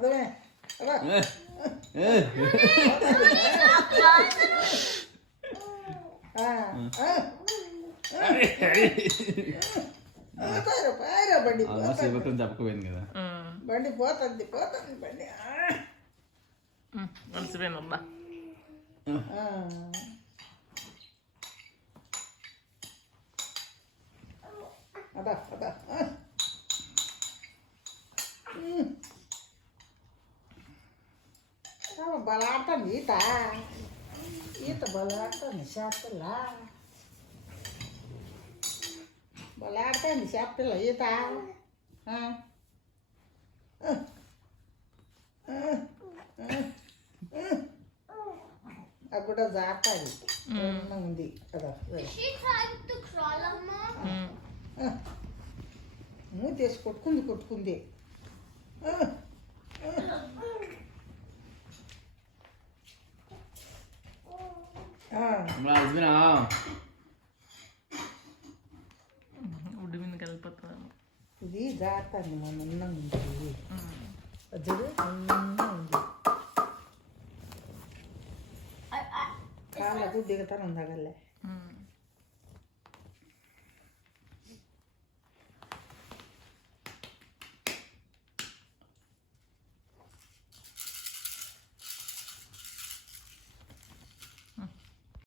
అదే బండి తప్పకపోయింది కదా. బండి పోతుంది బండి మర్చిపోయినబ్బా. అదా అదా బలాడుతుంది ఈత బలాడుతుంది చేపల బలాడుతుంది చేపల ఈత అది కూడా జారుతుంది ఉంది కదా మూతేసి కొట్టుకుంది ఉడ్డు మీదకి వెళ్ళిపోతుంది. ఇది జారుతుంది మన ఉన్నంగా ఉంటుంది అజ్జుడు ఉన్నంగా ఉంది కాళ్ళకు దిగుతాను ఉందగల్లే